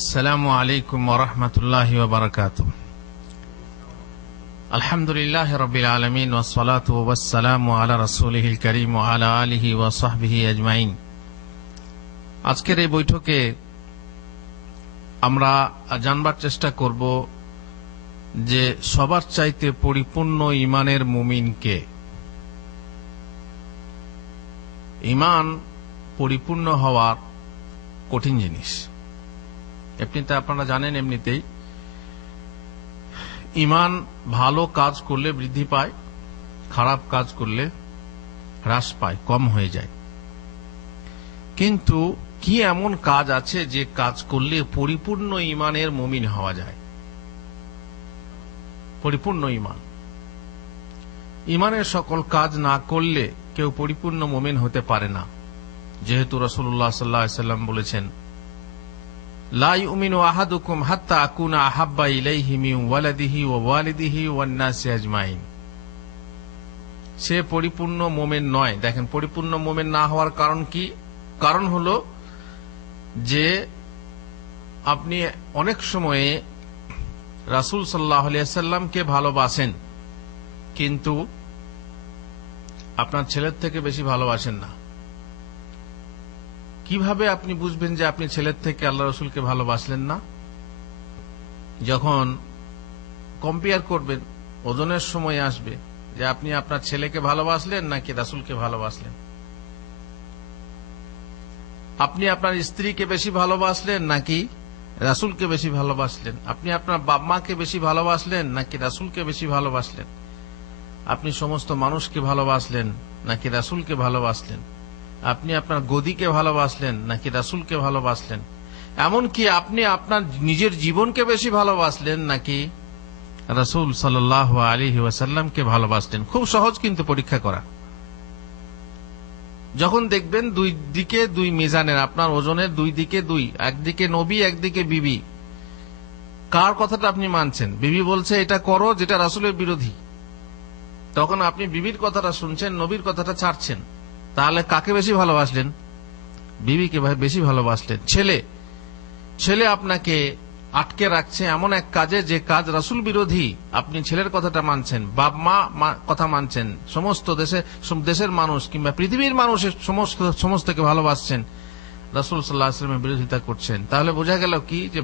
আসসালামু আলাইকুম ওয়া রাহমাতুল্লাহি ওয়া বারাকাতুহু। আলহামদুলিল্লাহি রাব্বিল আলামিন ওয়াস সালাতু ওয়াস সালামু আলা রাসূলিহিল কারীম ওয়া আলা আলিহি ওয়া সাহবিহি আজমাইন। আজকের এই বৈঠকে আমরা জানবার চেষ্টা করব যে সবার চাইতে পরিপূর্ণ ঈমানের মুমিন কে। ঈমান পরিপূর্ণ হওয়ার কঠিন জিনিস, এমনিতে আপনারা জানেন। এমনিতেই ঈমান ভালো কাজ করলে বৃদ্ধি পায়, খারাপ কাজ করলে হ্রাস পায়, কম হয়ে যায়। কিন্তু কি এমন কাজ আছে যে কাজ করলে পরিপূর্ণ ঈমানের মুমিন হওয়া যায়? পরিপূর্ণ ঈমান, ঈমানের সকল কাজ না করলে কেউ পরিপূর্ণ মুমিন হতে পারে না। যেহেতু রাসূলুল্লাহ সাল্লাল্লাহু আলাইহি ওয়াসাল্লাম বলেছেন, লা ইউমিনু আহাদুকুম হাত্তা আকুনা আহাব্বা ইলাইহি মিন ওয়ালাদিহি ওয়া ওয়ালিদিহি ওয়ান নাসি আজমাইন। সে পরিপূর্ণ মুমিন নয়। দেখেন, পরিপূর্ণ মুমিন না হওয়ার কারণ কি? কারণ হলো যে আপনি অনেক সময়ে রাসূল সাল্লাল্লাহু আলাইহি ওয়াসাল্লামকে ভালোবাসেন, কিন্তু আপনার ছেলের থেকে বেশি ভালোবাসেন না। কিভাবে আপনি বুঝবেন যে আপনি ছেলের থেকে আল্লাহ রসুলকে ভালোবাসলেন না? যখন কম্পেয়ার করবেন, ওজনের সময় আসবে যে আপনি আপনার ছেলেকে ভালোবাসলেন নাকি রাসূলকে ভালোবাসলেন। আপনি আপনার স্ত্রীকে বেশি ভালোবাসলেন নাকি রাসূলকে বেশি ভালোবাসলেন। আপনি আপনার বাবা মাকে বেশি ভালোবাসলেন নাকি রাসূলকে বেশি ভালোবাসলেন। আপনি সমস্ত মানুষকে ভালোবাসলেন নাকি রাসূলকে ভালোবাসলেন। আপনি আপনার গদিকে ভালোবাসলেন নাকি রাসূলকে ভালোবাসলেন। এমনকি আপনি আপনার নিজের জীবনকে বেশি ভালোবাসলেন নাকি রাসূল সাল্লাল্লাহু আলাইহি ওয়াসাল্লামকে ভালোবাসলেন। খুব সহজ কিন্তু পরীক্ষা করা। যখন দেখবেন দুই দিকে দুই মিজানের, আপনার ওজনের দুই দিকে দুই, একদিকে নবী একদিকে বিবি, কার কথাটা আপনি মানছেন? বিবি বলছে এটা করো যেটা রাসূলের বিরোধী, তখন আপনি বিবির কথাটা শুনছেন, নবীর কথাটা ছাড়ছেন। তাহলে কাকে বেশি ভালোবাসলেন? বিবিকে বেশি ভালোবাসলেন। ছেলে আপনাকে আটকে রাখছে এমন এক কাজে যে কাজ রাসূল বিরোধী, আপনি ছেলের কথাটা মানছেন, বাপ মা কথা মানছেন, সমস্ত দেশের মানুষ কিংবা পৃথিবীর মানুষের সমস্তকে ভালোবাসছেন, রাসূল সাল্লাল্লাহু আলাইহি ওয়াসাল্লামের বিরোধিতা করছেন। তাহলে বোঝা গেল কি, যে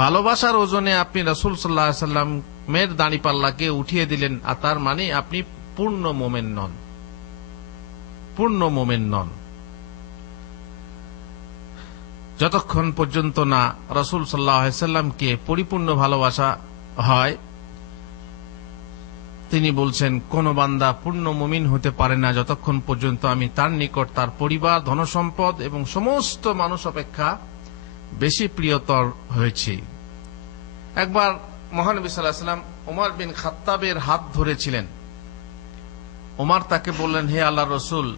ভালোবাসার ওজনে আপনি রাসূল সাল্লাল্লাহু আলাইহি ওয়াসাল্লামের দাঁড়িপাল্লাকে উঠিয়ে দিলেন, আর তার মানে আপনি পূর্ণ মুমিন নন। পূর্ণ মুমিন নন যতক্ষণ পর্যন্ত না রাসূল সাল্লাল্লাহু আলাইহি ওয়াসাল্লামকে পরিপূর্ণ ভালোবাসা হয়। তিনি বলছেন, কোন বান্দা পূর্ণ মুমিন হতে পারে না যতক্ষণ পর্যন্ত আমি তার নিকট তার পরিবার, ধনসম্পদ এবং সমস্ত মানুষ অপেক্ষা বেশি প্রিয়তর হয়েছি। একবার মহানবী সাল্লাল্লাহু আলাইহি ওয়াসাল্লাম ওমর বিন খাত্তাবের হাত ধরেছিলেন। ওমর তাকে বললেন, হে আল্লাহর রাসূল,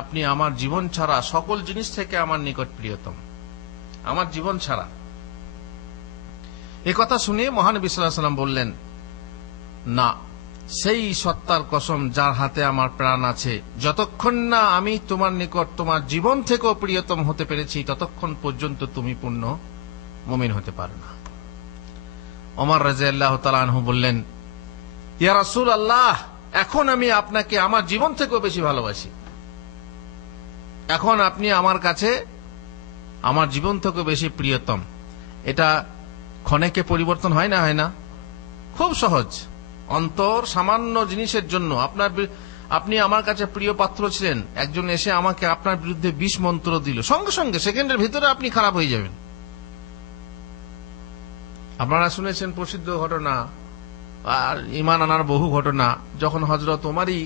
আপনি আমার জীবন ছাড়া সকল জিনিস থেকে আমার নিকট প্রিয়তম, আমার জীবন ছাড়া। এ কথা শুনে মহানবী সাল্লাল্লাহু আলাইহি ওয়াসাল্লাম বললেন, না, সেই সত্তার কসম যার হাতে আমার প্রাণ আছে, যতক্ষণ না আমি তোমার নিকট তোমার জীবন থেকেও প্রিয়তম হতে পেরেছি ততক্ষণ পর্যন্ত তুমি পূর্ণ মুমিন হতে পারো না। ওমর রাদিয়াল্লাহু তাআলা আনহু বললেন, ইয়া রাসূলুল্লাহ, এখন আমি আপনাকে আমার জীবন থেকেও বেশি ভালোবাসি। এখন আপনি আমার কাছে আমার জীবন থেকেও বেশি প্রিয়তম। এটা ক্ষণেকে পরিবর্তন হয় না? খুব সহজ। অন্তর সামান্য জিনিসের জন্য আপনি আমার কাছে প্রিয় পাত্র ছিলেন, একজন এসে আমাকে আপনার বিরুদ্ধে বিষ মন্ত্র দিল, সঙ্গে সঙ্গে সেকেন্ডের ভিতরে আপনি খারাপ হয়ে যাবেন। আপনারা শুনেছেন প্রসিদ্ধ ঘটনা আর ঈমান আনার বহু ঘটনা, যখন হযরত ওমরই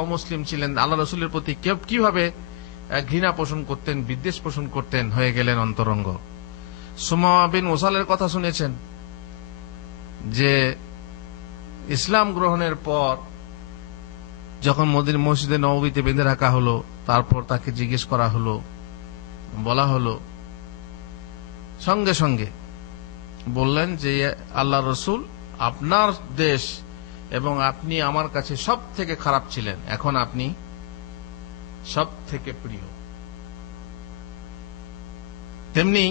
অমুসলিম ছিলেন, আল্লাহ রাসূলের প্রতি কিভাবে ঘৃণা পোষণ করতেন, বিদ্বেষ পোষণ করতেন, হয়ে গেলেন অন্তরঙ্গ। সুমামা বিন উসালের কথা শুনেছেন, যে ইসলাম গ্রহণের পর যখন মসজিদে নববীতে বেঁধে রাখা হলো, তারপর তাকে জিজ্ঞেস করা হলো, বলা হলো, সঙ্গে সঙ্গে বললেন যে আল্লাহ রাসূল, আপনার দেশ এবং আপনি আমার কাছে সব থেকে খারাপ ছিলেন, এখন আপনি সব থেকে প্রিয়। তেমনি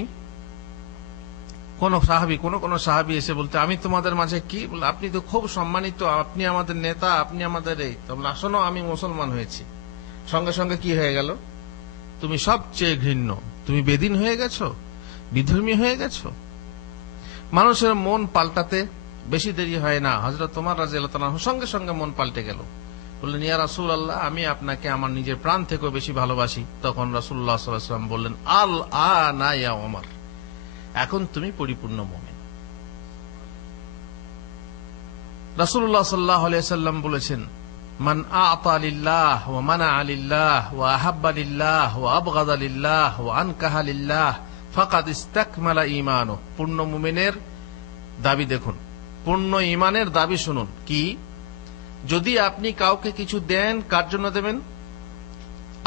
কোন সাহাবী এসে বলতে, আমি তোমাদের মাঝে কি, আপনি তো খুব সম্মানিত, আপনি আমাদের নেতা, আপনি আমাদের এই, তোমরা শোনো আমি মুসলমান হয়েছি। সঙ্গে সঙ্গে কি হয়ে গেল? তুমি সবচেয়ে ঘৃণ্য, তুমি বেদিন হয়ে গেছো, বিধর্মী হয়ে গেছো। মানুষের মন পাল্টাতে বেশি দেরি হয় না। হযরত ওমর রাদিয়াল্লাহু তাআলা সঙ্গে সঙ্গে মন পাল্টে গেল। বললেন, ইয়া রাসূলুল্লাহ, আমি আপনাকে আমার নিজের প্রাণ থেকেও বেশি ভালোবাসি। তখন রাসূলুল্লাহ সাল্লাল্লাহু আলাইহি ওয়াসাল্লাম বললেন, আল আনা ইয়া ওমর, এখন তুমি পরিপূর্ণ মুমিন। রাসূলুল্লাহ সাল্লাল্লাহু আলাইহি ওয়াসাল্লাম বলেছেন, মান আ'তা লিল্লাহ ওয়া মানা'a লিল্লাহ ওয়া আহাব্বা লিল্লাহ ওয়া আবগাদা লিল্লাহ ওয়া আনকাহা লিল্লাহ ফাকাদ ইসতাকমালা ঈমানু। পূর্ণ মুমিনের দাবি দেখুন, পূর্ণ ঈমানের দাবি শুনুন কি? যদি আপনি কাউকে কিছু দেন, কার জন্য দেবেন?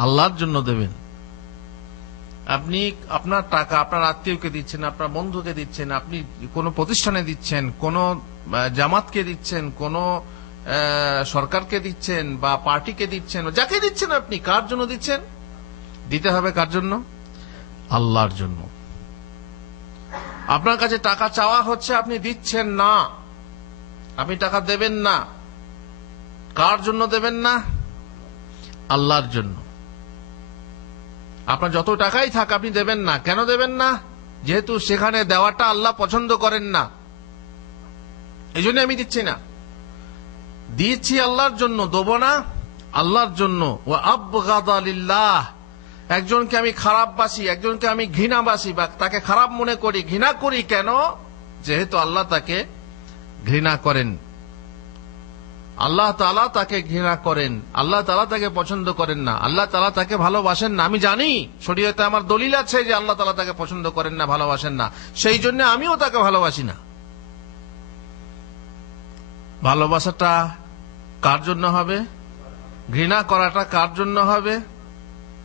আল্লাহর জন্য দেবেন। আপনি আপনার টাকা আপনার আত্মীয়কে দিচ্ছেন, আপনার বন্ধুকে দিচ্ছেন, আপনি কোন প্রতিষ্ঠানে দিচ্ছেন, কোন জামাতকে দিচ্ছেন, কোন সরকারকে দিচ্ছেন বা পার্টিকে দিচ্ছেন, যাকে দিচ্ছেন আপনি কার জন্য দিচ্ছেন? দিতে হবে কার জন্য? আল্লাহর জন্য। আপনার কাছে টাকা চাওয়া হচ্ছে, আপনি দিচ্ছেন না, আপনি টাকা দেবেন না, কার জন্য দেবেন না? আল্লাহর জন্য। আপনার যত টাকাই থাক আপনি দেবেন না। কেন দেবেন না? যেহেতু সেখানে দেওয়াটা আল্লাহ পছন্দ করেন না, এই জন্য আমি দিচ্ছি না। দিয়েছি আল্লাহর জন্য, দেবো না আল্লাহর জন্য। ওয়া আবগাদা লিল্লাহ, একজনকে আমি খারাপবাসি, একজনকে আমি ঘৃণাবাসি বা তাকে খারাপ মনে করি, ঘৃণা করি। কেন? যেহেতু আল্লাহ তাকে ঘৃণা করেন, আল্লাহ তাআলা তাকে ঘৃণা করেন, আল্লাহ তাআলা তাকে পছন্দ করেন না, আল্লাহ তাআলা তাকে ভালোবাসেন না। আমি জানি শরীয়তে আমার দলিল আছে যে আল্লাহ তাআলা তাকে পছন্দ করেন না, ভালোবাসেন না, সেই জন্য আমিও তাকে ভালোবাসি না। ভালোবাসাটা কার জন্য হবে? ঘৃণা করাটা কার জন্য হবে?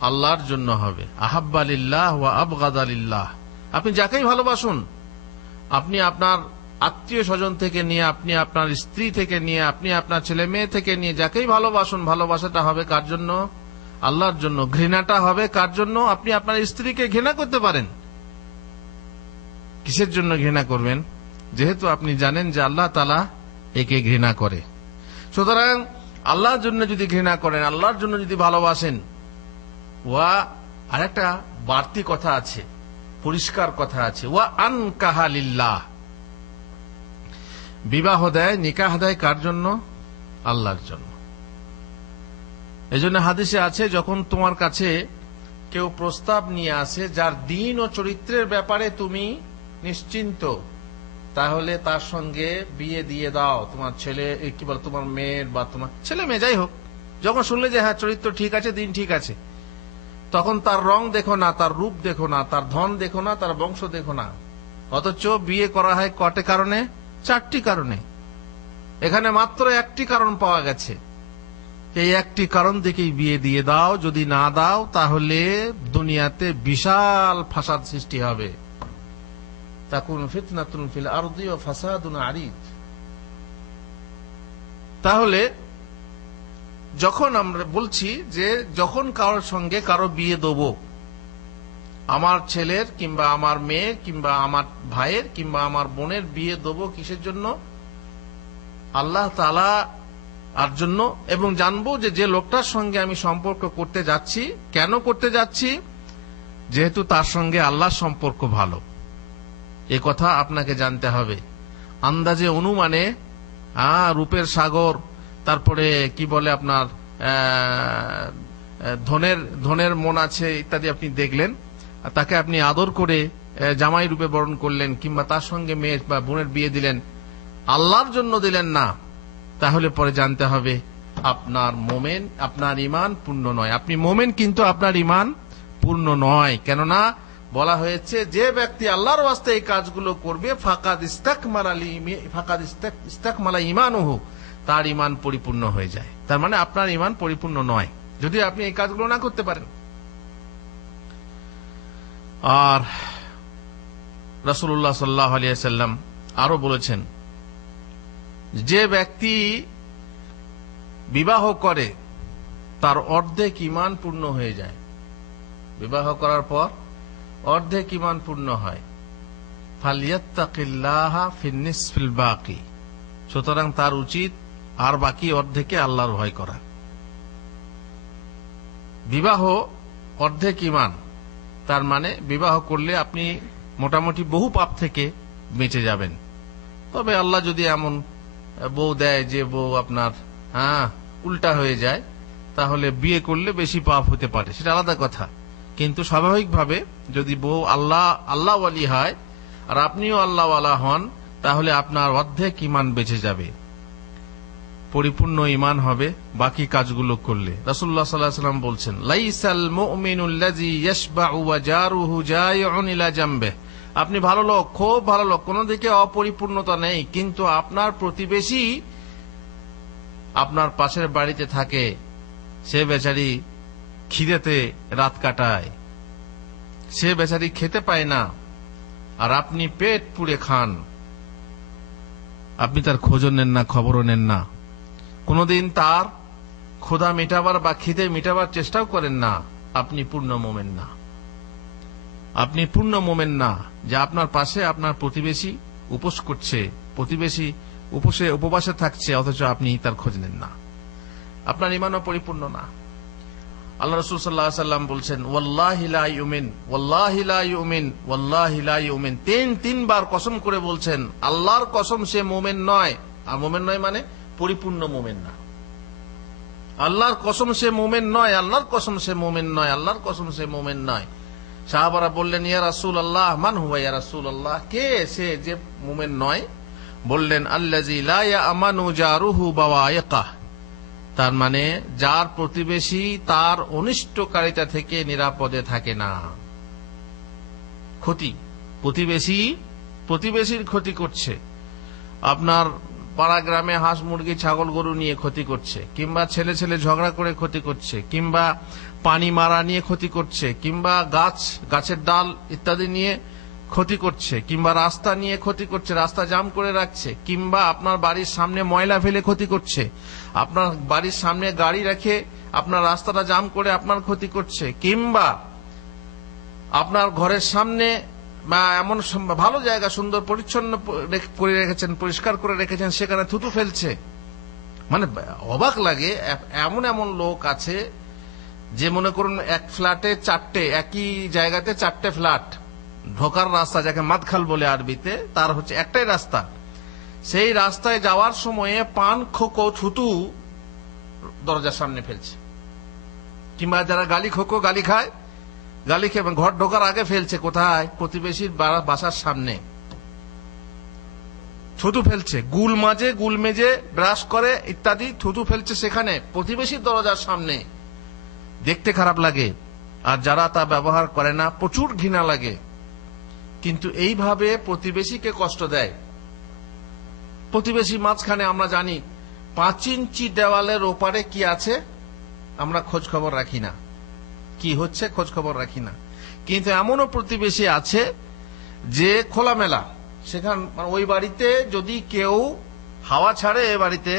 আল্লাহর জন্য হবে। আহাব্বা লিল্লাহ ওয়া আবগাদা লিল্লাহ। আপনি যাকেই ভালোবাসুন, আপনি আপনার আত্মীয় স্বজন থেকে নিয়ে, আপনি আপনার স্ত্রী থেকে নিয়ে, আপনি আপনার ছেলে মেয়ে থেকে নিয়ে যাকেই ভালোবাসুন, ভালোবাসাটা হবে কার জন্য? আল্লাহর জন্য। ঘৃণাটা হবে কার জন্য? আপনি আপনার স্ত্রীকে ঘৃণা করতে পারেন, কিসের জন্য ঘৃণা করবেন? যেহেতু আপনি জানেন যে আল্লাহ তাআলা একে ঘৃণা করে। সুতরাং আল্লাহর জন্য যদি ঘৃণা করেন, আল্লাহর জন্য যদি ভালোবাসেন, ওয়া আরেকটা বাড়তি কথা আছে, পরিষ্কার কথা আছে, ওয়া আনকাহা লিল্লাহ। বিবাহ দেয়, নিকাহ দেয় কার জন্য? আল্লাহর জন্য। এজন্য হাদিসে আছে, যখন তোমার কাছে কেউ প্রস্তাব নিয়ে আসে যার দ্বীন ও চরিত্রের ব্যাপারে তুমি নিশ্চিন্ত, তাহলে তার সঙ্গে বিয়ে দিয়ে দাও। তোমার ছেলে কি বল, তোমার মেয়ের বা তোমার ছেলে মেয়ে যাই হোক, যখন শুনলে যে হ্যাঁ চরিত্র ঠিক আছে, দিন ঠিক আছে, তখন তার রং দেখো না, তার রূপ দেখো না, তার ধন দেখো না, তার বংশ দেখো না। অথচ বিয়ে করা হয় কটে কারণে? 4টি কারণে। এখানে মাত্র একটি কারণ পাওয়া গেছে, এই একটি কারণ দেখেই বিয়ে দিয়ে দাও। যদি না দাও তাহলে দুনিয়াতে বিশাল ফাসাদ সৃষ্টি হবে। তাকুন ফিতনাতুন ফিল আরদি ওয়া ফাসাদুন আরিদ। তাহলে যখন আমরা বলছি যে যখন কারোর সঙ্গে কারো বিয়ে দেব, আমার ছেলের কিংবা আমার মেয়ের কিংবা আমার ভাইয়ের কিংবা আমার বোনের বিয়ে দেব, কিসের জন্য? আল্লাহ তাআলা আর জন্য। এবং জানবো যে যে লোকটার সঙ্গে আমি সম্পর্ক করতে যাচ্ছি, কেন করতে যাচ্ছি? যেহেতু তার সঙ্গে আল্লাহর সম্পর্ক ভালো, এ কথা আপনাকে জানতে হবে। আন্দাজে অনুমানে রূপের সাগর, তারপরে কি বলে আপনার ধনের মন আছে ইত্যাদি আপনি দেখলেন, তাকে আপনি আদর করে জামাই রূপে বরণ করলেন কিংবা তার সঙ্গে মেয়ে বা বোনের বিয়ে দিলেন, আল্লাহর জন্য দিলেন না, তাহলে পরে জানতে হবে আপনার মোমেন, আপনার ঈমান পূর্ণ নয়। আপনি মোমেন কিন্তু আপনার ঈমান পূর্ণ নয়। কেননা বলা হয়েছে যে ব্যক্তি আল্লাহর ওয়াস্তে এই কাজগুলো করবে, ফাকাদ ইস্তাকমালা ঈমানুহু, তার ঈমান পরিপূর্ণ হয়ে যায়। তার মানে আপনার ঈমান পরিপূর্ণ নয় যদি আপনি এই কাজগুলো না করতে পারেন। আর রাসূলুল্লাহ সাল্লাল্লাহু আলাইহি ওয়াসাল্লাম আরো বলেছেন, যে ব্যক্তি বিবাহ করে তার অর্ধেক ঈমান পূর্ণ হয়ে যায়। বিবাহ করার পর অর্ধেক ঈমান পূর্ণ হয়। ফালিয়াত্তাকিল্লাহা ফিন্নিসফিল বাকি, সুতরাং তার উচিত আর বাকি অর্ধেকে আল্লাহর ভয় করা। বিবাহ অর্ধেক ঈমান, তার মানে বিবাহ করলে আপনি মোটামুটি বহু পাপ থেকে বেঁচে যাবেন। তবে আল্লাহ যদি এমন বউ দেয় যে বউ আপনার উল্টা হয়ে যায়, তাহলে বিয়ে করলে বেশি পাপ হতে পারে, সেটা আলাদা কথা। কিন্তু স্বাভাবিকভাবে যদি বউ আল্লাহ ওয়ালি হয় আর আপনিও আল্লাহ ওয়ালা হন, তাহলে আপনার অর্ধেক ঈমান বেঁচে যাবে, পরিপূর্ণ ঈমান হবে বাকি কাজগুলো করলে। রাসূলুল্লাহ সাল্লাল্লাহু আলাইহি ওয়াসাল্লাম বলছেন, লাইসাল মুমিনুল্লাযী ইয়াশবাউ ওয়া জারুহু জায়উন ইলা জামবিহি, আপনি ভালো লোক, খুব ভালো লোক, কোন দিকে অপরিপূর্ণতা নেই, কিন্তু আপনার প্রতিবেশী আপনার পাশের বাড়িতে থাকে, সে বেচারি খিদেতে রাত কাটায়, সে বেচারি খেতে পায় না, আর আপনি পেট পুড়ে খান, আপনি তার খোঁজও নেন না, খবরও নেন না, কোনদিন তার ক্ষুধা মেটাবার বা খিদে মেটাবার চেষ্টাও করেন না, আপনি পূর্ণ মোমেন না। আপনি পূর্ণ মোমেন না যে আপনার পাশে আপনার প্রতিবেশী উপোস করছে, প্রতিবেশী উপবাসে থাকছে, অথচ আপনি তার খোঁজ নেন না, আপনার ঈমানও পরিপূর্ণ না। আল্লাহ রাসূল সাল্লাল্লাহু আলাইহি ওয়াসাল্লাম বলছেন, ওয়াল্লাহি লা ইউমিন, ওয়াল্লাহি লা ইউমিন, ওয়াল্লাহি লা ইউমিন, তিনবার কসম করে বলছেন, আল্লাহর কসম সে মোমেন নয়। আর মোমেন নয় মানে পরিপূর্ণ মোমেন না। আল্লাহর কসম সে মোমেন নয়, আল্লাহর কসম সে মোমেন নয়, আল্লাহর কসম সে মোমেন নয়। সাহাবারা বললেন, ইয়া রাসূলুল্লাহ, মান হুয়া ইয়া রাসূলুল্লাহ, কে সে যে মোমেন নয়? বললেন, আল্লাযী লা ইয়ামানু জারুহু বাওয়াইকাহ, তার মানে যার প্রতিবেশী তার অনিষ্টকারিতা থেকে নিরাপদে থাকে না। ক্ষতি, প্রতিবেশীর ক্ষতি করছে, আপনার পাড়া গ্রামে হাঁস মুরগি ছাগল গরু নিয়ে ক্ষতি করছে, কিংবা ছেলে ঝগড়া করে ক্ষতি করছে, কিংবা পানি মারা নিয়ে ক্ষতি করছে, কিংবা গাছের ডাল ইত্যাদি নিয়ে ক্ষতি করছে, কিংবা রাস্তা নিয়ে ক্ষতি করছে, রাস্তা জাম করে রাখছে, কিংবা আপনার বাড়ির সামনে ময়লা ফেলে ক্ষতি করছে, আপনার বাড়ির সামনে গাড়ি রেখে আপনার রাস্তাটা জাম করে আপনার ক্ষতি করছে, কিংবা আপনার ঘরের সামনে বা এমন ভালো জায়গা সুন্দর পরিচ্ছন্ন করে রেখেছেন, পরিষ্কার করে রেখেছেন, সেখানে থুতু ফেলছে। মানে অবাক লাগে, এমন লোক আছে যে মনে করুন এক ফ্ল্যাটে একই জায়গাতে 4টে ফ্ল্যাট, ঢোকার রাস্তা যাকে মাদখাল বলে আরবিতে, তার হচ্ছে একটাই রাস্তা, সেই রাস্তায় যাওয়ার সময়ে পান খোকো থুতু দরজার সামনে ফেলছে, কিংবা যারা গালি খায়, গালি খেয়ে ঘর ঢোকার আগে ফেলছে, কোথায়? প্রতিবেশীর বাসার সামনে থুতু ফেলছে, গুল মেজে ব্রাশ করে ইত্যাদি থুতু ফেলছে সেখানে, প্রতিবেশীর দরজার সামনে। দেখতে খারাপ লাগে, আর যারা তা ব্যবহার করে না প্রচুর ঘৃণা লাগে। কিন্তু এইভাবে প্রতিবেশীকে কষ্ট দেয়। প্রতিবেশী মাঝখানে আমরা জানি 5 ইঞ্চি দেওয়ালের ওপারে কি আছে আমরা খোঁজ খবর রাখি না, কি হচ্ছে খোঁজ খবর রাখি না। কিন্তু এমনও প্রতিবেশী আছে যে খোলামেলা, সেখান ওই বাড়িতে যদি কেউ হাওয়া ছাড়ে এ বাড়িতে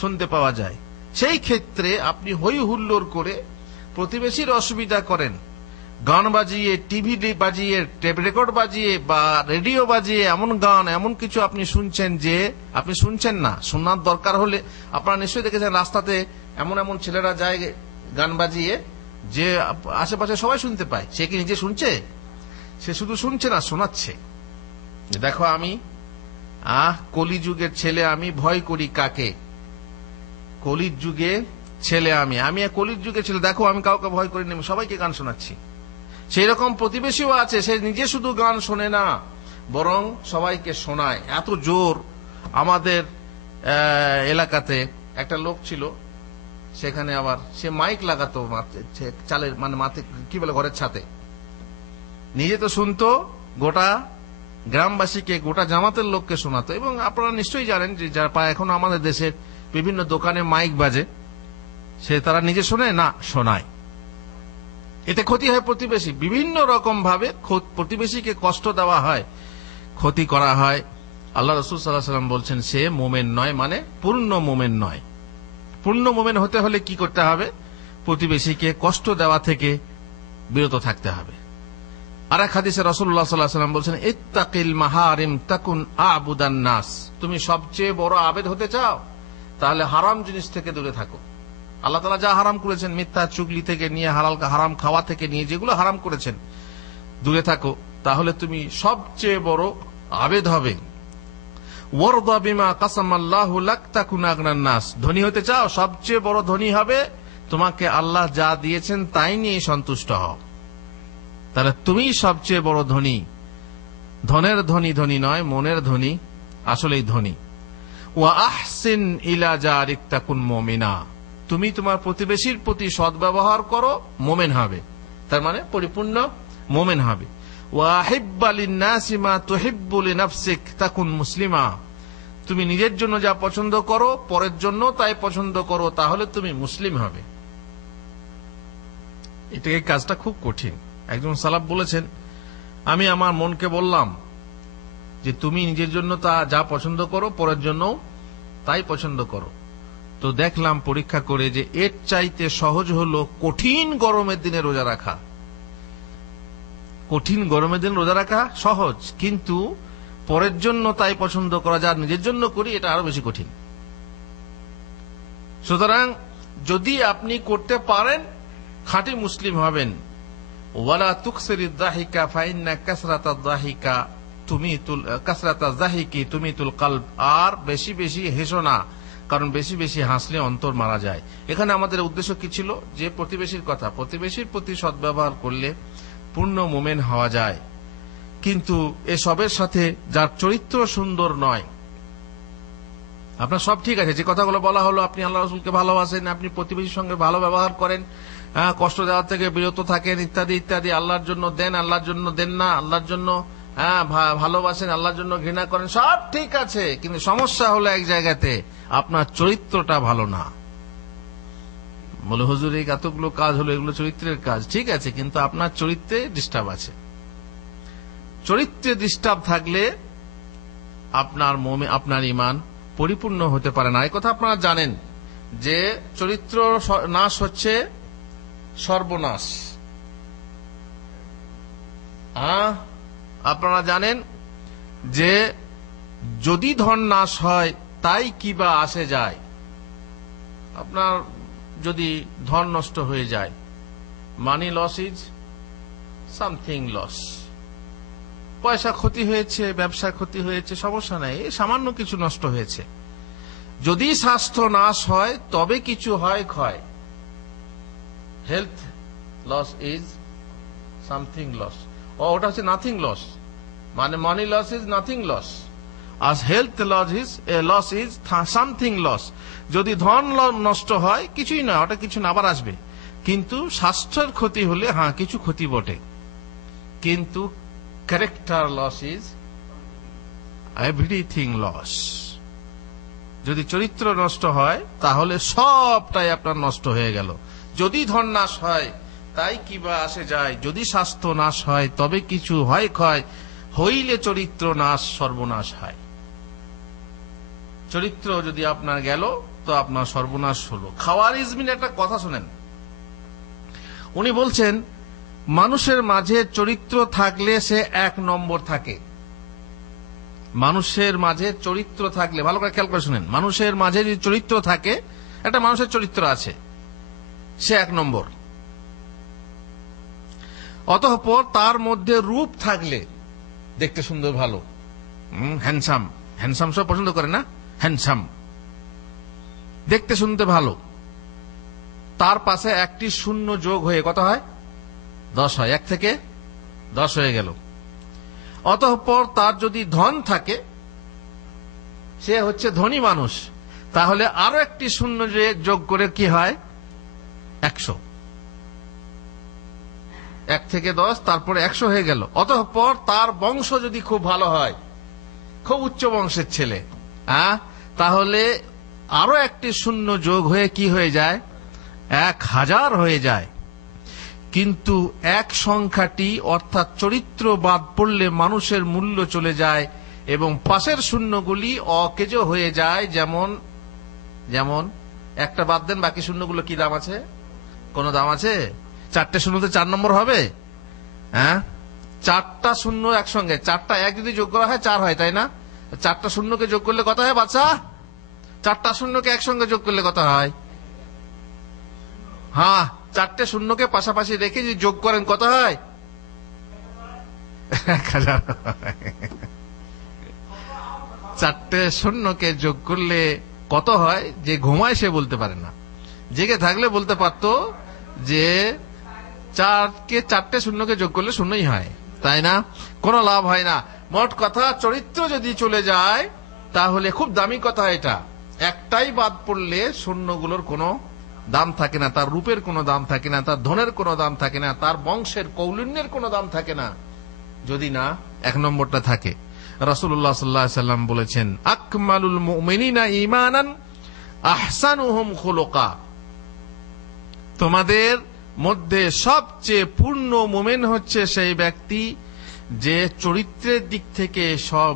শুনতে পাওয়া যায়। সেই ক্ষেত্রে আপনি হই হুল্লোড় করে প্রতিবেশীর অসুবিধা করেন, গান বাজিয়ে, টিভি বাজিয়ে, টেপ রেকর্ড বাজিয়ে বা রেডিও বাজিয়ে এমন গান এমন কিছু আপনি শুনছেন যে আপনি শুনছেন না, শোনার দরকার হলে আপনারা নিশ্চয়ই দেখেছেন রাস্তাতে এমন ছেলেরা যায় গান বাজিয়ে যে আশেপাশে সবাই শুনতে পায়। সে কি নিজে শুনছে? সে শুধু শুনছে না, শোনাচ্ছে। দেখো আমি কলিযুগের ছেলে, আমি ভয় করি কাকে? কলির যুগে ছেলে আমি কলির যুগে ছেলে, দেখো আমি কাউকে ভয় করি না, সবাইকে গান শোনাচ্ছি। সেই রকম প্রতিবেশীও আছে, সে নিজে শুধু গান শোনে না, বরং সবাইকে শোনায়। এত জোর। আমাদের এলাকাতে একটা লোক ছিল, সেখানে আবার সে মাইক লাগাতো চালের মানে মাথে কি বলে ঘরের ছাদে, নিজে তো শুনতো, গোটা গ্রামবাসীকে, গোটা জামাতের লোককে শোনাতো। এবং আপনারা নিশ্চয়ই জানেন যে যারা এখন আমাদের দেশের বিভিন্ন দোকানে মাইক বাজে, সে তারা নিজে শোনে না, শোনায়। এতে ক্ষতি হয় প্রতিবেশী, বিভিন্ন রকম ভাবে প্রতিবেশীকে কষ্ট দেওয়া হয়, ক্ষতি করা হয়। আল্লাহ রাসূল সাল্লাল্লাহু আলাইহি ওয়াসাল্লাম বলছেন সে মোমেন নয়, মানে পূর্ণ মোমেন নয়। পূর্ণ মোমেন হতে হলে কি করতে হবে? প্রতিবেশীকে কষ্ট দেওয়া থেকে বিরত থাকতে হবে। আর এক হাদিসে রাসূলুল্লাহ সাল্লাল্লাহু আলাইহি ওয়াসাল্লাম বলছেন, ইত্তাকিল মাহারিম তাকুন আবুদান নাস। তুমি সবচেয়ে বড় আবেদ হতে চাও, তাহলে হারাম জিনিস থেকে দূরে থাকো। আল্লাহ তাআলা যা হারাম করেছেন, মিথ্যা চুগলি থেকে নিয়ে হারাম খাওয়া থেকে নিয়ে যেগুলো হারাম করেছেন, দূরে থাকো, তাহলে তুমি সবচেয়ে বড় আবেদ হবে। ওয়ারদা বিমা কাসামাল্লাহু লাক তাকুন আগনান নাস। ধনী হতে চাও, সবচেয়ে বড় ধনী হবে, তোমাকে আল্লাহ যা দিয়েছেন তাই নিয়ে সন্তুষ্ট হও, তাহলে তুমি সবচেয়ে বড় ধনী। ধনের ধনী ধনী নয়, মনের ধনী আসলেই ধনী। ওয়া আহসিন ইলা জারিক তাকুন মুমিনা। তুমি তোমার প্রতিবেশীর প্রতি সদ্ব্যবহার করো, মোমেন হবে, তার মানে পরিপূর্ণ মোমেন হবে। ওয়া আহিব্বা লিন-নাসি মা তুহিব্বু লিনাফসিক তাকুন মুসলিমা। তুমি নিজের জন্য যা পছন্দ করো, পরের জন্য তাই পছন্দ করো, তাহলে তুমি মুসলিম হবে। এই কাজটা খুব কঠিন। একজন সালাফ বলেছেন, আমি আমার মনকে বললাম যে তুমি নিজের জন্য তা যা পছন্দ করো, পরের জন্য তাই পছন্দ করো। তো দেখলাম পরীক্ষা করে যে এর চাইতে সহজ হলো কঠিন গরমের দিনে রোজা রাখা। কঠিন গরমের দিন রোজা রাখা সহজ, কিন্তু পরের জন্য তাই পছন্দ করা, যা নিজের জন্য করি, এটা আরো বেশি কঠিন। সুতরাং যদি আপনি করতে পারেন, খাঁটি মুসলিম হবেন। ওয়ালা তুকসিরিদ দাহিকা ফাইন্না কাসরাতাদ দাহিকা কাসরাতাজ দাহিকি তুমিতুল কলব। আর বেশি বেশি হেসো না, কারণ বেশি বেশি হাসলে অন্তর মারা যায়। এখানে আমাদের উদ্দেশ্য কি ছিল? যে প্রতিবেশীর কথা, প্রতিবেশীর প্রতি সদ্ব্যবহার করলে পূর্ণ মোমেন হওয়া যায়। কিন্তু এসবের সাথে যার চরিত্র সুন্দর নয়, আপনার সব ঠিক আছে, যে কথাগুলো বলা হলো, আপনি আল্লাহ রাসূলকে ভালোবাসেন, আপনি প্রতিবেশীর সঙ্গে ভালো ব্যবহার করেন, কষ্ট দেওয়ার থেকে বিরত থাকেন, ইত্যাদি ইত্যাদি, আল্লাহর জন্য দেন, আল্লাহর জন্য দেন না, আল্লাহর জন্য ভালোবাসেন, আল্লাহর জন্য ঘৃণা করেন, সব ঠিক আছে। কিন্তু সমস্যা হলো এক জায়গাতে, আপনার চরিত্রটা ভালো না। বলে হুজুর এই এতগুলো কাজ হলো, এগুলো চরিত্রের কাজ, ঠিক আছে, কিন্তু আপনার চরিত্রে ডিস্টার্ব আছে। চরিত্রে ডিস্টার্ব থাকলে আপনার ঈমান পরিপূর্ণ হতে পারে না। এই কথা আপনারা জানেন যে চরিত্র নাশ হচ্ছে সর্বনাশ। আপনারা জানেন যে যদি ধন নাশ হয় তাই কি বা আসে যায়। আপনার যদি ধন নষ্ট হয়ে যায়, money loss is something loss. পয়সা ক্ষতি হয়েছে, ব্যবসা ক্ষতি হয়েছে, সমস্যা নাই, সামান্য কিছু নষ্ট হয়েছে। যদি স্বাস্থ্য নাশ হয় তবে কিছু হয় ক্ষয়। Health loss is something loss, ওটা হচ্ছে নাথিং লস, মানে money loss is nothing loss, আর health loss is something loss. যদি ধন নষ্ট হয় কিছুই নয়, ওটা কিছু না, আবার আসবে। কিন্তু স্বাস্থ্যের ক্ষতি হলে কিছু ক্ষতি বটে। কিন্তু character loss is everything loss. যদি চরিত্র নষ্ট হয় তাহলে সবটাই আপনার নষ্ট হয়ে গেল। যদি ধন নাশ হয় তাই কিবা আসে যায়, যদি স্বাস্থ্য নাশ হয় তবে কিছু হয় ক্ষয়, হইলে চরিত্র নাশ সর্বনাশ হয়। চরিত্র যদি আপনার গেল তো আপনার সর্বনাশ হলো। খাওয়ারিজমির একটা কথা শোনেন, উনি বলছেন মানুষের মাঝে চরিত্র থাকলে সে 1 নম্বর থাকে। মানুষের মাঝে চরিত্র থাকলে, ভালো করে খেয়াল করে শুনেন, মানুষের মাঝে যদি চরিত্র থাকে, একটা মানুষের চরিত্র আছে, সে 1 নম্বর। অতঃপর তার মধ্যে রূপ থাকলে, দেখতে সুন্দর, ভালো, হ্যান্ডসাম, হ্যান্ডসাম সব পছন্দ করে না, হ্যান্ডসাম, দেখতে শুনতে ভালো, তার পাশে একটি শূন্য যোগ হয়ে কত হয়? 10 হয়। 1 থেকে 10 হয়ে গেল। অতঃপর তার যদি ধন থাকে, সে হচ্ছে ধনী মানুষ, তাহলে আরো একটি শূন্য যোগ করে কি হয়? 100। 1 থেকে 10, তারপরে 100 হয়ে গেল। অতঃপর তার বংশ যদি খুব ভালো হয়, খুব উচ্চ বংশের ছেলে, তাহলে আরো একটি শূন্য যোগ হয়ে কি হয়ে যায়? 1000 হয়ে যায়। কিন্তু 1 সংখ্যাটি অর্থাৎ চরিত্র বাদ পড়লে মানুষের মূল্য চলে যায় এবং পাশের শূন্যগুলি অকেজ হয়ে যায়। যেমন যেমন একটা বাদ দেন, বাকি শূন্যগুলো কি দাম আছে? কোনো দাম আছে? 4টে শূন্যতে 4 নম্বর হবে? চারটা শূন্য একসঙ্গে, চারটা এক যদি যোগ করা হয় 4 হয়, তাই না? চারটা শূন্যকে যোগ করলে কত হয় বাচ্চা? চারটা শূন্যকে একসঙ্গে যোগ করলে কত হয়? হ্যাঁ, চারটে শূন্যকে পাশাপাশি রেখে যদি যোগ করেন কত হয়? 1000। চারটে শূন্যকে যোগ করলে কত হয় যে ঘুমায় সে বলতে পারে না, জেগে থাকলে বলতে পারতো যে চারটে শূন্যকে যোগ করলে শূন্যই হয়, তাই না? কোনো লাভ হয় না। মোট কথা, চরিত্র যদি চলে যায় তাহলে খুব দামি কথা এটা। একটাই বাদ পড়লে শূন্যগুলোর কোনো দাম থাকে না, তার রূপের কোনো দাম থাকে না, তার ধনের কোনো দাম থাকে না, তার বংশের কৌলিন্যের কোনো দাম থাকে না, যদি না 1 নম্বরটা থাকে। রাসূলুল্লাহ সাল্লাল্লাহু আলাইহি ওয়াসাল্লাম বলেছেন, আকমালুল মুমিনিনা ঈমানান আহসানুহুম খুলুকা। তোমাদের মধ্যে সবচেয়ে পূর্ণ মুমিন হচ্ছে সেই ব্যক্তি যে চরিত্রের দিক থেকে সব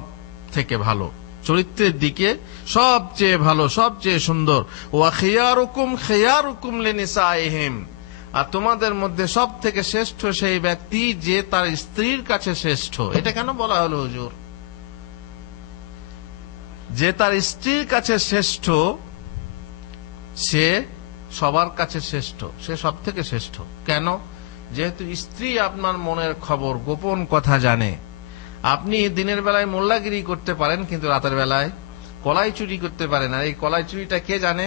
থেকে ভালো, চরিত্রের দিকে সবচেয়ে ভালো, সবচেয়ে সুন্দর। ওয়া খিয়ারুকুম খিয়ারুকুম লিনিসাইহিম। আর তোমাদের মধ্যে সব থেকে শ্রেষ্ঠ সেই ব্যক্তি যে তার স্ত্রীর কাছে শ্রেষ্ঠ। এটা কেন বলা হলো হুজুর? যে তার স্ত্রীর কাছে শ্রেষ্ঠ সে সবার কাছে শ্রেষ্ঠ, সে সব থেকে শ্রেষ্ঠ। কেন? যেহেতু স্ত্রী আপনার মনের খবর, গোপন কথা জানে। আপনি দিনের বেলায় মোল্লাগিরি করতে পারেন, কিন্তু রাতের বেলায় কলাই চুরি করতে পারেন। আর এই কলাই চুরিটা কে জানে?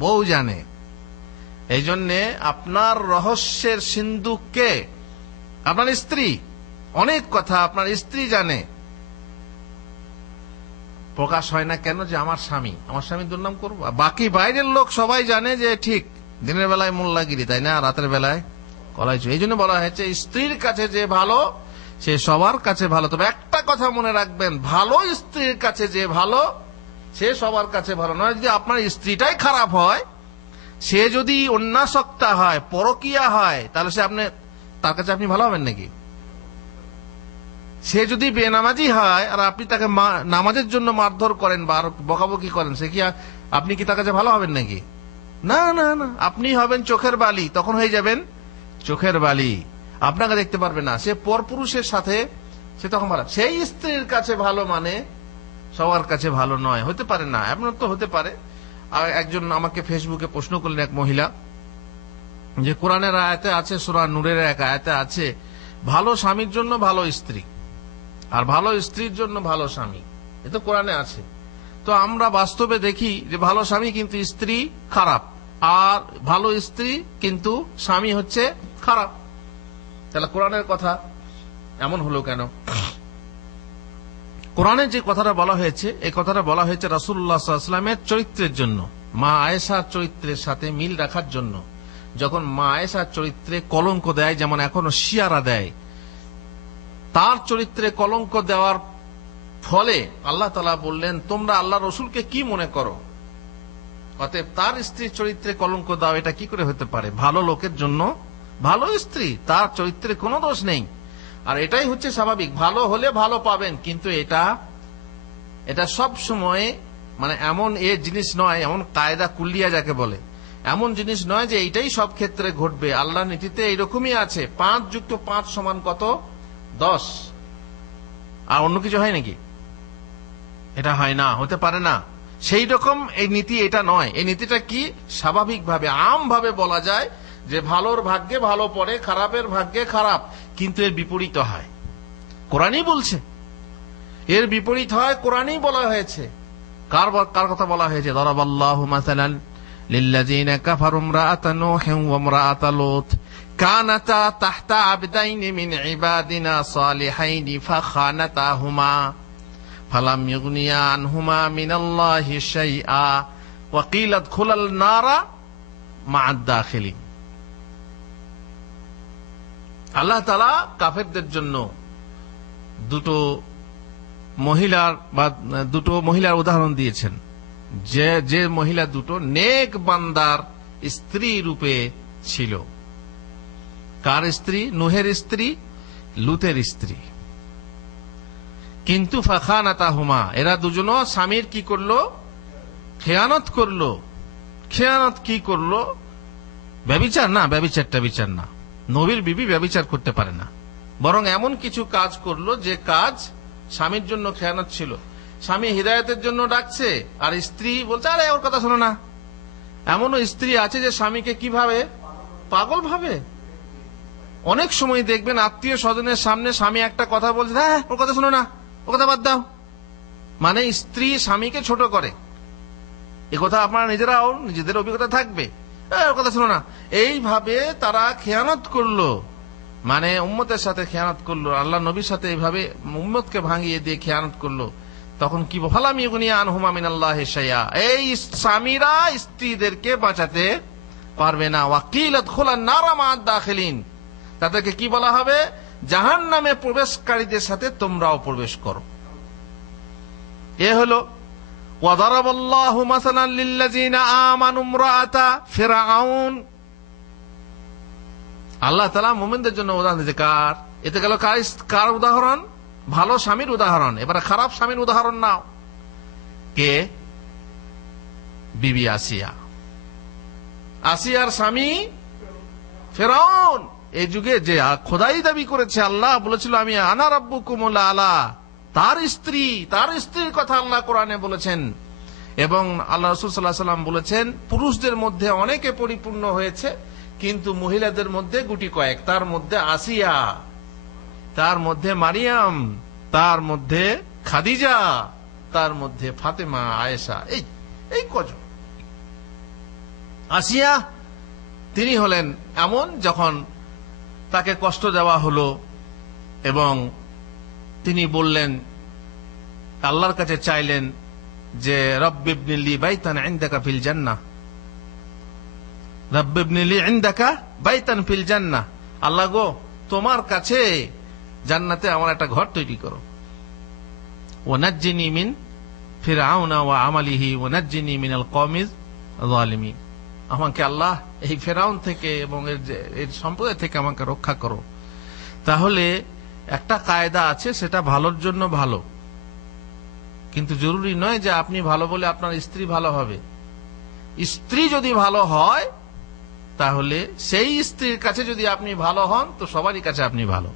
বউ জানে। এই জন্যে আপনার রহস্যের সিন্ধুক কে? আপনার স্ত্রী। অনেক কথা আপনার স্ত্রী জানে, প্রকাশ হয় না কেন? যে আমার স্বামী, আমার স্বামী দুর্নাম করবো। বাকি বাইরের লোক সবাই জানে যে ঠিক দিনের বেলায় মোল্লাগিরি, তাই না, রাতের বেলায় কলাই চুরি। এই জন্য বলা হয়েছে স্ত্রীর কাছে যে ভালো সে সবার কাছে ভালো। তবে একটা কথা মনে রাখবেন, ভালো স্ত্রীর কাছে যে ভালো সে সবার কাছে ভালো নয়। যদি আপনার স্ত্রীটাই খারাপ হয়, সে যদি অন্যাসক্তা হয়, পরকীয়া হয়, তাহলে সে তার কাছে আপনি ভালো হবেন নাকি? সে যদি বেনামাজি হয় আর আপনি তাকে নামাজের জন্য মারধর করেন বা বকাবকি করেন, সে কি আপনি কি তার কাছে ভালো হবেন নাকি? না না না, আপনি হবেন চোখের বালি, তখন হয়ে যাবেন চোখের বালি, আপনাকে দেখতে পারবে না। সে পরপুরুষের সাথে সে তখন ভালো। সেই স্ত্রীর কাছে ভালো মানে সবার কাছে ভালো নয়, হতে পারে না। এমন তো হতে পারে। আর একজন আমাকে ফেসবুকে প্রশ্ন করলেন, এক মহিলা, যে কোরআনের আয়াতে আছে, সূরা নূরের এক আয়াতে আছে, ভালো স্বামীর জন্য ভালো স্ত্রী আর ভালো স্ত্রীর জন্য ভালো স্বামী। এ তো কোরআনে আছে। তো আমরা বাস্তবে দেখি যে ভালো স্বামী কিন্তু স্ত্রী খারাপ, আর ভালো স্ত্রী কিন্তু স্বামী হচ্ছে খারাপ। তাহলে কোরআনের কথা এমন হলো কেন? কোরআনে যে কথাটা বলা হয়েছে, এই কথাটা বলা হয়েছে রাসূলুল্লাহ সাল্লাল্লাহু আলাইহি ওয়াসাল্লামের চরিত্রের জন্য, মা আয়েশার চরিত্রের সাথে মিল রাখার জন্য। যখন মা আয়েশার চরিত্রে কলঙ্ক দেয়, যেমন এখনো শিয়ারা দেয়, তার চরিত্রে কলঙ্ক দেওয়ার ফলে আল্লাহ তাআলা বললেন, তোমরা আল্লাহ রসুলকে কি মনে করো? অতএব তার স্ত্রীর চরিত্রে কলঙ্ক দাও, এটা কি করে হতে পারে? ভালো লোকের জন্য ভালো স্ত্রী, তার চরিত্রে কোনো দোষ নেই। আর এটাই হচ্ছে স্বাভাবিক। ভালো হলে ভালো পাবেন, কিন্তু এটা সব সময় মানে এমন জিনিস নয়, এমন কায়দা কুল্লিয়া যাকে বলে, এমন জিনিস নয় যে এইটাই সব ক্ষেত্রে ঘটবে। আল্লাহ নীতিতে এইরকমই আছে, 5 যুক্ত 5 সমান কত? 10। আর অন্য কিছু হয় নাকি? এটা হয় না, হতে পারে না। সেই রকম এই নীতি এটা নয়। এই নীতিটা কি? স্বাভাবিকভাবে আমভাবে বলা যায় যে ভালোর ভাগ্যে ভালো পড়ে, খারাপের ভাগ্যে খারাপ, কিন্তু এর বিপরীত হয়। কোরআনই বলছে এর বিপরীত হয়, কোরআনই বলা হয়েছে। কার কথা বলা হয়েছে? দারাবাল্লাহু মাসালান লিল্লাযিনা কাফারু ইমরাআতা নূহিন ওয়া ইমরাআতা লূত কানাতা তাহতা আবদাইনি মিন ইবাদিনা সালিহাইনি ফাখানাতাহুমা ফালাম ইউগনিয়া আনহুমা মিনাল্লাহি শাইআ ওয়া কিলা ইদখুলাল নারা মা'আদ দাখিলিন। আল্লাহ তাআলা কাফেরদের জন্য দুটো মহিলার উদাহরণ দিয়েছেন, যে মহিলা দুটো নেক বান্দার স্ত্রী রূপে ছিল। কার স্ত্রী? নূহের স্ত্রী, লূতের স্ত্রী। কিন্তু ফাখানাতাহুমা, এরা দুজনও স্বামীর কি করলো? খেয়ানত করলো। খেয়ানত কি করলো? ব্যভিচার না, ব্যভিচারটা বিচার না। নবীর বিবি ব্যভিচার করতে পারে না, বরং এমন কিছু কাজ করলো যে কাজ স্বামীর জন্য খেয়ানত ছিল। স্বামী হিদায়তের জন্য ডাকছে আর স্ত্রী বলছে আরে ওর কথা শোনো না। এমনও স্ত্রী আছে যে স্বামীকে কিভাবে পাগল ভাবে। অনেক সময় দেখবেন আত্মীয় স্বজনের সামনে স্বামী একটা কথা বলছে, হ্যাঁ ওর কথা শোনো না, ও কথা বাদ দাও, মানে স্ত্রী স্বামীকে ছোট করে। এ কথা আপনারা নিজেরাও নিজেদের অভিজ্ঞতা থাকবে, ওর কথা শোনো না। এইভাবে তারা খেয়ানত করলো, মানে উম্মতের সাথে খেয়ানত করলো, আল্লাহ নবীর সাথে এইভাবে উম্মতকে ভাঙিয়ে দিয়ে খেয়ানত করলো। তখন কি ফালাম ইউগনিয়া আনহুমা মিনাল্লাহি শাইআ, এই স্বামীরা স্ত্রীদেরকে বাঁচাতে পারবে না। ওয়াকিলাত খুলান নারা মা'আদ দাখিলিন, তাদেরকে কি বলা হবে, জাহান্নামে প্রবেশকারীদের সাথে তোমরাও প্রবেশ করো। এ হলো ওয়াদারাবাল্লাহু মাসালান লিল্লাযিনা আমানু ইমরাআতা ফিরআউন। আল্লাহ তাআলা মুমিনদের জন্য উদাহরণ দিয়েছে। কার? এতে গেল কার উদাহরণ? ভালো স্বামীর উদাহরণ। এবারে খারাপ স্বামীর উদাহরণ নাও। কে? বিবি আসিয়া। আসিয়ার স্বামী ফিরআউন। এই যুগে যে খোদাই দাবি করেছে, আল্লাহ বলেছিল আমি আনা রাব্বুকুমুল আলা, তার স্ত্রীর কথা আল্লাহ কোরআনে বলেছেন। এবং আল্লাহ রাসূল সাল্লাল্লাহু আলাইহি ওয়াসাল্লাম বলেছেন পুরুষদের মধ্যে অনেকে পরিপূর্ণ হয়েছে, কিন্তু মহিলাদের মধ্যে গুটি কয়েক। তার মধ্যে আসিয়া, তার মধ্যে মারিয়াম, তার মধ্যে খাদিজা, তার মধ্যে ফাতেমা, আয়েশা, এই কজন। আসিয়া তিনি হলেন এমন, যখন তাকে কষ্ট দেওয়া হলো এবং তিনি বললেন, আল্লাহর কাছে চাইলেন যে রব্বিবনিলি বাইতান ইনদাকা ফিল জান্নাহ, রব্বিবনিলি ইনদাকা বাইতান ফিল জান্নাহ, আল্লাহ গো তোমার কাছে জান্নাতে আমার একটা ঘর তৈরি করো। ওয়ানাজ্জিনি মিন ফিরআউনা ওয়া আমালিহি ওয়ানাজ্জিনি মিনাল কওমিজ যালিমিন, আমাকে আল্লাহ এই ফেরাউন থেকে এবং এর সম্প্রদায় থেকে আমাকে রক্ষা করো। তাহলে একটা কায়দা আছে, সেটা ভালোর জন্য ভালো, কিন্তু জরুরি নয় যে আপনি ভালো বলে আপনার স্ত্রী ভালো হবে। স্ত্রী যদি ভালো হয় তাহলে সেই স্ত্রীর কাছে যদি আপনি ভালো হন তো সবারই কাছে আপনি ভালো।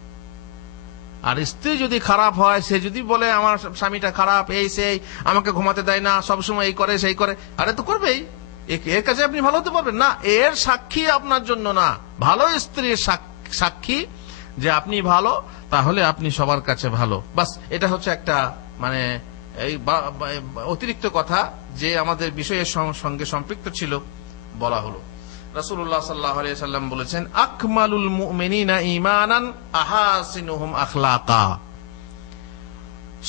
আর স্ত্রী যদি খারাপ হয়, সে যদি বলে আমার স্বামীটা খারাপ, এই সেই, আমাকে ঘুমাতে দেয় না, সবসময় এই করে সেই করে, আরে তো করবেই, এর কাছে আপনি ভালো হতে পারবেন না। এর সাক্ষী আপনার জন্য না, ভালো স্ত্রীর সাক্ষী যে আপনি ভালো, তাহলে আপনি সবার কাছে ভালো। বাস, এটা হচ্ছে একটা মানে এই অতিরিক্ত কথা যে আমাদের বিষয়ের সঙ্গে সম্পৃক্ত ছিল, বলা হলো। রাসূলুল্লাহ সাল্লাল্লাহু আলাইহি ওয়াসাল্লাম বলেছেন, আকমালুল মুমিনিনা ঈমানান আহাসিনুহুম আখলাকা,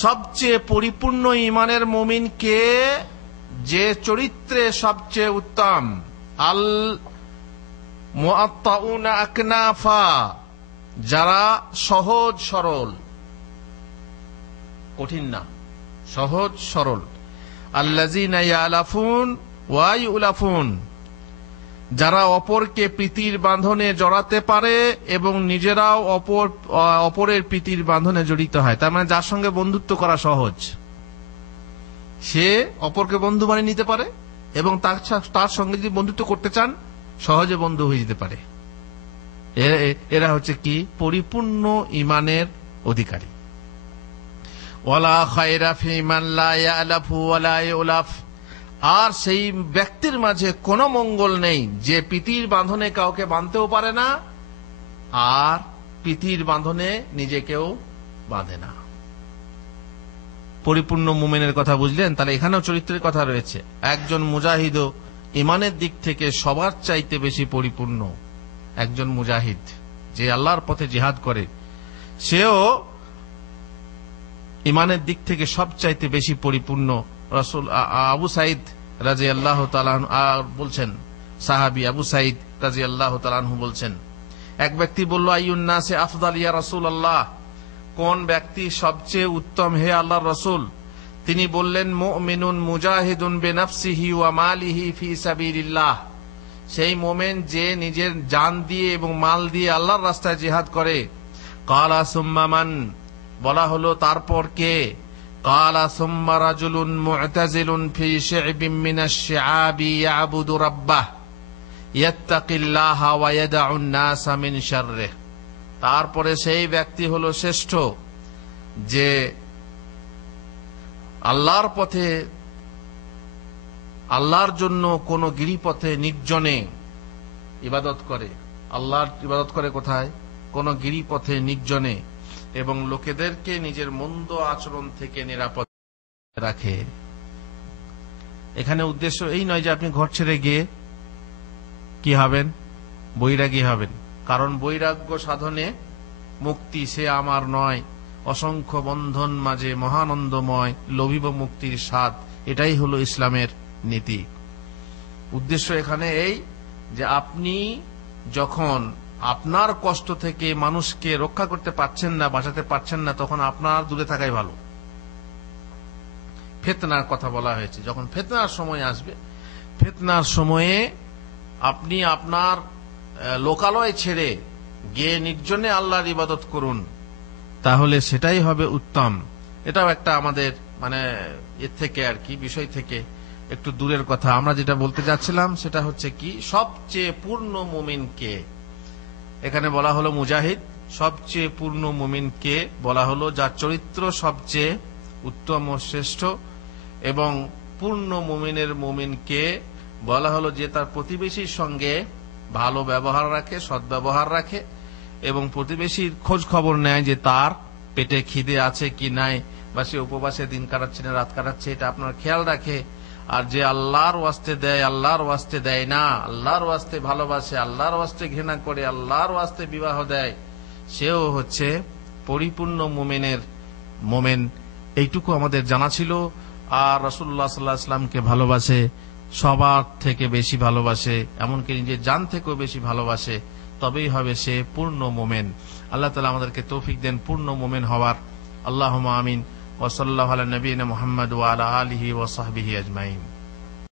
সবচেয়ে পরিপূর্ণ ঈমানের মুমিন কে? যে চরিত্রে সবচেয়ে উত্তম। আল মুআত্তাউনা আকনাফা, যারা সহজ সরল, কঠিন না, সহজ সরল। আল্লাযিনা ইয়ালাফুন ওয়া ইউলাফুন, যারা অপরকে প্রীতির বাঁধনে জড়াতে পারে এবং নিজেরাও অপরের প্রীতির বাঁধনে জড়িত হয়। তার মানে যার সঙ্গে বন্ধুত্ব করা সহজ, সে অপরকে বন্ধু বানিয়ে নিতে পারে এবং তার সঙ্গে যদি বন্ধুত্ব করতে চান সহজে বন্ধু হয়ে যেতে পারে। এরা হচ্ছে কি? পরিপূর্ণ ঈমানের অধিকারী। ওয়ালা খায়রা ফী মান লা ইয়ালাফু ওয়ালা ইউলাফ, আর সেই ব্যক্তির মাঝে কোনো মঙ্গল নেই যে প্রীতির বাঁধনে কাউকে বাঁধতেও পারে না আর প্রীতির বাঁধনে নিজেকেও বাঁধে না। পরিপূর্ণ মুমিনের কথা বুঝলেন? তাহলে এখানেও চরিত্রের কথা রয়েছে। একজন মুজাহিদও ইমানের দিক থেকে সবার চাইতে বেশি পরিপূর্ণ। একজন মুজাহিদ যে আল্লাহর পথে জিহাদ করে, সেও ইমানের দিক থেকে সবচাইতে বেশি পরিপূর্ণ। রাসূল আবু সাঈদ রাদিয়াল্লাহু তাআলা বলছেন, সাহাবী আবু সাঈদ রাদিয়াল্লাহু তাআলা আনহু বলছেন, এক ব্যক্তি বলল, আইয়ুন নাসি আফদাল ইয়া রাসূলুল্লাহ, কোন ব্যক্তি সবচেয়ে উত্তম হে আল্লাহর রাসূল? তিনি বললেন, মুমিনুন মুজাহিদুন বিনাফসিহি ওয়া মালিহি ফি সাবিলিল্লাহ, সেই মুমিন যে নিজের জান দিয়ে এবং মাল দিয়ে আল্লাহর রাস্তায় জিহাদ করে। ক্বালা সুম্মা মান, বলা হলো তারপর কে? ক্বালা সুম্মা রাজুলুন মু'তাজিলুন ফি শি'বিন মিনাশ শি'আবি ইয়াবুদু রাব্বাহ ইয়াত্তাকিল্লাহা ওয়া ইয়াদউন নাসা মিন শাররিহি। তারপরে সেই ব্যক্তি হলো শ্রেষ্ঠ যে আল্লাহর পথে, আল্লাহর জন্য কোন গিরিপথে নির্জনে ইবাদত করে। আল্লাহর ইবাদত করে কোথায়? কোন গিরিপথে নির্জনে, এবং লোকেদেরকে নিজের মন্দ আচরণ থেকে নিরাপদ রাখে। এখানে উদ্দেশ্য এই নয় যে আপনি ঘর ছেড়ে গিয়ে কি হবেন? বৈরাগী হবেন। কারণ বৈরাগ্য সাধনে মুক্তি সে আমার নয়, অসংখ্য বন্ধন মাঝে মহানন্দময় লভিব মুক্তির স্বাদ, এটাই হলো ইসলামের নীতি। উদ্দেশ্য এখানে এই যে আপনি যখন আপনার কষ্ট থেকে মানুষকে রক্ষা করতে পারছেন না, বাঁচাতে পারছেন না, তখন আপনার দূরে থাকাই ভালো। ফিতনার কথা বলা হয়েছে, যখন ফিতনার সময় আসবে, ফিতনার সময়ে আপনি আপনার লোকালয় ছেড়ে গিয়ে নির্জনে আল্লাহর ইবাদত করুন, তাহলে সেটাই হবে উত্তম। এটাও একটা আমাদের এর থেকে আর কি, বিষয় থেকে একটু দূরের কথা। আমরা যেটা বলতে যাচ্ছিলাম সেটা হচ্ছে কি, সবচেয়ে পূর্ণ মুমিনকে এখানে বলা হলো মুজাহিদ। সবচেয়ে পূর্ণ মুমিনকে বলা হলো যার চরিত্র সবচেয়ে উত্তম ও শ্রেষ্ঠ, এবং পূর্ণ মুমিনের মুমিনকে বলা হলো যে তার প্রতিবেশীর সঙ্গে ভালো ব্যবহার রাখে, সদ্ব্যবহার রাখে, এবং প্রতিবেশীর খোঁজ খবর নেয় যে তার পেটে খিদে আছে কি নাই, বা সে উপবাসে দিন কাটাচ্ছে না রাত কাটাচ্ছে, এটা আপনার খেয়াল রাখে। আর যে আল্লাহর ওয়াস্তে দেয়, আল্লাহর ওয়াস্তে দেয় না, আল্লাহর ওয়াস্তে ভালোবাসে, আল্লাহর ওয়াস্তে ঘৃণা করে, আল্লাহর ওয়াস্তে বিবাহ দেয়, সেও হচ্ছে পরিপূর্ণ মুমিনের মোমেন। এইটুকু আমাদের জানা ছিল। আর রাসূলুল্লাহ সাল্লাল্লাহু আলাইহি ওয়াসাল্লামকে ভালোবাসে, সবার থেকে বেশি ভালোবাসে, এমনকি নিজের জান থেকেও বেশি ভালোবাসে, তবেই হবে সে পূর্ণ মোমেন। আল্লাহ তাআলা আমাদেরকে তৌফিক দেন পূর্ণ মোমেন হওয়ার। আল্লাহুম্মা আমিন। ওয়া সাল্লাল্লাহু আলা নবিয়িনা মুহাম্মদ ওয়া আলা আলিহি ওয়া সাহবিহি আজমাইন।